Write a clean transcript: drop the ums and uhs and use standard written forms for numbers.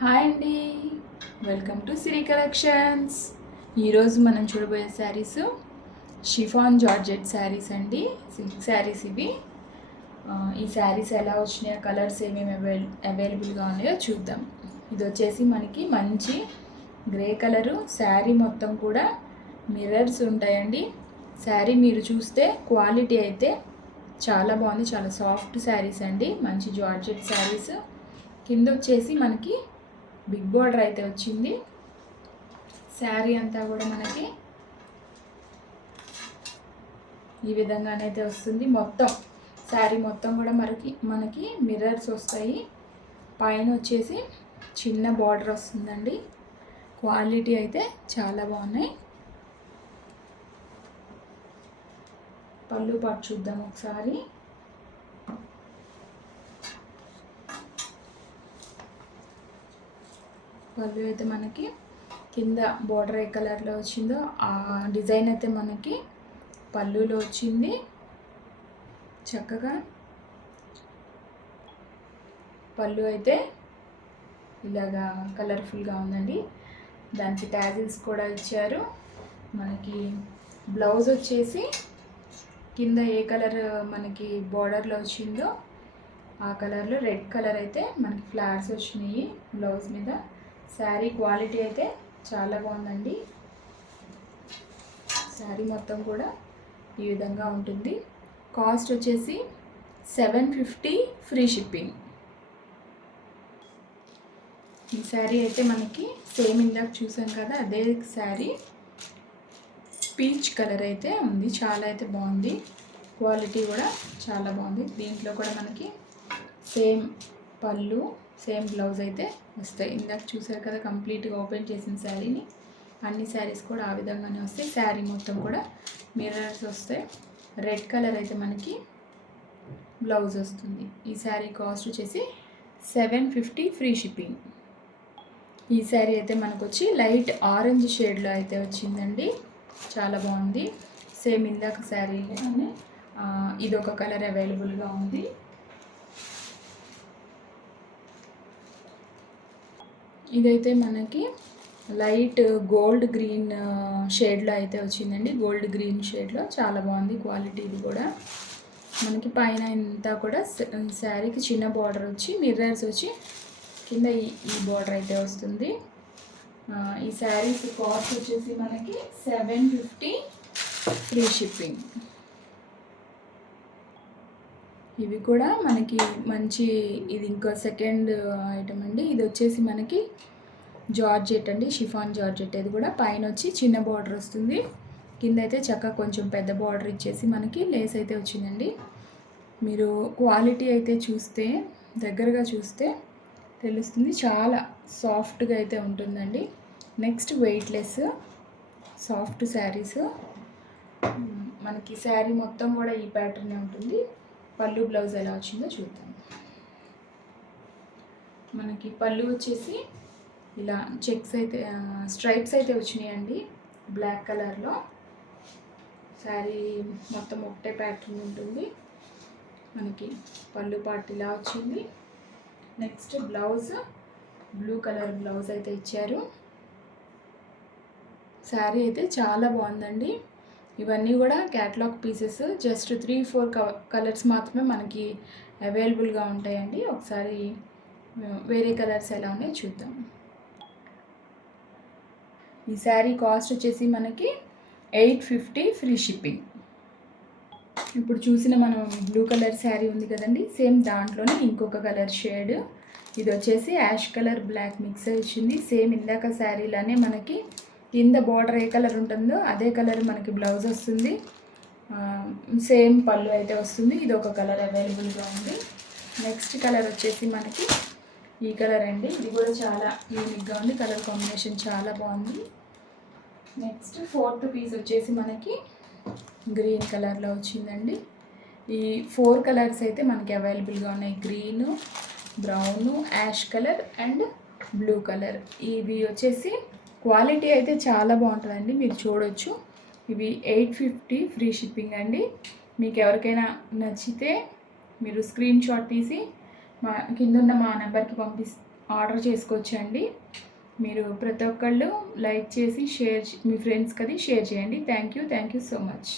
Hi అండి, welcome to Siri collections. ఈరోజు మనం చూడబోయే శారీస్ షిఫాన్ జార్జెట్ శారీస్ అండి. సిల్క్ శారీస్ ఇవి. ఈ శారీస్ ఎలా వచ్చినాయో, కలర్స్ ఏమేమి అవైలబుల్గా ఉన్నాయో చూద్దాం. ఇది వచ్చేసి మనకి మంచి గ్రే కలరు. శారీ మొత్తం కూడా మిర్రర్స్ ఉంటాయండి. శారీ మీరు చూస్తే క్వాలిటీ అయితే చాలా బాగుంది. చాలా సాఫ్ట్ శారీస్ అండి, మంచి జార్జెట్ శారీస్. కింద వచ్చేసి మనకి బిగ్ బార్డర్ అయితే వచ్చింది. శారీ అంతా కూడా మనకి ఈ విధంగానైతే వస్తుంది. మొత్తం శారీ మొత్తం కూడా మనకి మిర్రర్స్ వస్తాయి. పైన వచ్చేసి చిన్న బార్డర్ వస్తుందండి. క్వాలిటీ అయితే చాలా బాగున్నాయి. పళ్ళు పాటు చూద్దాం ఒకసారి. పళ్ళు అయితే మనకి కింద బార్డర్ ఏ కలర్లో వచ్చిందో ఆ డిజైన్ అయితే మనకి పళ్ళులో వచ్చింది. చక్కగా పళ్ళు అయితే ఇలాగా కలర్ఫుల్గా ఉందండి. దానికి ట్యాజిల్స్ కూడా ఇచ్చారు. మనకి బ్లౌజ్ వచ్చేసి కింద ఏ కలర్ మనకి బార్డర్లో వచ్చిందో ఆ కలర్లో రెడ్ కలర్ అయితే మనకి ఫ్లవర్స్ వచ్చినాయి బ్లౌజ్ మీద. శారీ క్వాలిటీ అయితే చాలా బాగుందండి. శారీ మొత్తం కూడా ఈ విధంగా ఉంటుంది. కాస్ట్ వచ్చేసి 750 ఫ్రీ షిప్పింగ్. ఈ శారీ అయితే మనకి సేమ్ ఇందాక చూసాం కదా, అదే శారీ పీచ్ కలర్ అయితే ఉంది. చాలా అయితే బాగుంది. క్వాలిటీ కూడా చాలా బాగుంది. దీంట్లో కూడా మనకి సేమ్ పళ్ళు, సేమ్ బ్లౌజ్ అయితే వస్తాయి. ఇందాక చూసారు కదా కంప్లీట్గా ఓపెన్ చేసిన శారీని. అన్ని శారీస్ కూడా ఆ విధంగానే వస్తాయి. శారీ మొత్తం కూడా మిర్రర్స్ వస్తాయి. రెడ్ కలర్ అయితే మనకి బ్లౌజ్ వస్తుంది. ఈ శారీ కాస్ట్ వచ్చేసి 750 ఫ్రీ షిప్పింగ్. ఈ శారీ అయితే మనకు వచ్చి లైట్ ఆరెంజ్ షేడ్లో అయితే వచ్చిందండి. చాలా బాగుంది. సేమ్ ఇందాక శారీలోనే ఇదొక కలర్ అవైలబుల్గా ఉంది. ఇదైతే మనకి లైట్ గోల్డ్ గ్రీన్ షేడ్లో అయితే వచ్చిందండి. గోల్డ్ గ్రీన్ షేడ్లో చాలా బాగుంది క్వాలిటీ. ఇది కూడా మనకి పైన ఇంతా కూడా శారీకి చిన్న బార్డర్ వచ్చి మిర్రర్స్ వచ్చి కింద ఈ బార్డర్ అయితే వస్తుంది. ఈ శారీస్ కాస్ట్ వచ్చేసి మనకి 750 ఫ్రీ షిప్పింగ్. ఇవి కూడా మనకి మంచి, ఇది ఇంకో సెకండ్ ఐటమ్ అండి. ఇది వచ్చేసి మనకి జార్జెట్ అండి, షిఫాన్ జార్జెట్. ఇది కూడా పైన వచ్చి చిన్న బార్డర్ వస్తుంది. కింద అయితే చక్కగా కొంచెం పెద్ద బార్డర్ ఇచ్చేసి మనకి లేస్ అయితే వచ్చిందండి. మీరు క్వాలిటీ అయితే చూస్తే, దగ్గరగా చూస్తే తెలుస్తుంది. చాలా సాఫ్ట్గా అయితే ఉంటుందండి. Next weightless soft saris. మనకి శారీ మొత్తం కూడా ఈ ప్యాటర్నే ఉంటుంది. పళ్ళు బ్లౌజ్ ఎలా వచ్చిందో చూద్దాం. మనకి పళ్ళు వచ్చేసి ఇలా చెక్స్ అయితే స్ట్రైప్స్ అయితే వచ్చినాయండి బ్లాక్ కలర్లో. శారీ మొత్తం ఒకటే ప్యాటర్న్ ఉంటుంది. మనకి పళ్ళు పార్ట్ ఇలా వచ్చింది. Next blouse blue colour blouse అయితే ఇచ్చారు. శారీ అయితే చాలా బాగుందండి. ఇవన్నీ కూడా క్యాటలాగ్ పీసెస్. జస్ట్ 3-4 కలర్స్ మాత్రమే మనకి అవైలబుల్గా ఉంటాయండి. ఒకసారి వేరే కలర్స్ ఎలా ఉన్నాయో చూద్దాం. ఈ శారీ కాస్ట్ వచ్చేసి మనకి 850 ఫ్రీ షిప్పింగ్. ఇప్పుడు చూసిన మనం బ్లూ కలర్ శారీ ఉంది కదండి, సేమ్ దాంట్లోనే ఇంకొక కలర్ షేడ్. ఇది వచ్చేసి యాష్ కలర్ బ్లాక్ మిక్స్ వచ్చింది. సేమ్ ఇందాక శారీలానే మనకి కింద బార్డర్ ఏ కలర్ ఉంటుందో అదే కలర్ మనకి బ్లౌజ్ వస్తుంది. సేమ్ పళ్ళు అయితే వస్తుంది. ఇది ఒక కలర్ అవైలబుల్గా ఉంది. నెక్స్ట్ కలర్ వచ్చేసి మనకి ఈ కలర్ అండి. ఇది కూడా చాలా యూనిక్గా ఉంది. కలర్ కాంబినేషన్ చాలా బాగుంది. నెక్స్ట్ ఫోర్త్ పీస్ వచ్చేసి మనకి గ్రీన్ కలర్లో వచ్చిందండి. ఈ 4 కలర్స్ అయితే మనకి అవైలబుల్గా ఉన్నాయి. Green, brown, ash colour and blue colour. ఇవి వచ్చేసి క్వాలిటీ అయితే చాలా బాగుంటుందండి. మీరు చూడొచ్చు. ఇవి 850 ఫ్రీ షిప్పింగ్ అండి. మీకు ఎవరికైనా నచ్చితే మీరు స్క్రీన్ షాట్ తీసి కింద ఉన్న మా నెంబర్కి ఆర్డర్ చేసుకోవచ్చండి. మీరు ప్రతి ఒక్కళ్ళు లైక్ చేసి షేర్ మీ ఫ్రెండ్స్కి అది షేర్ చేయండి. Thank you so much.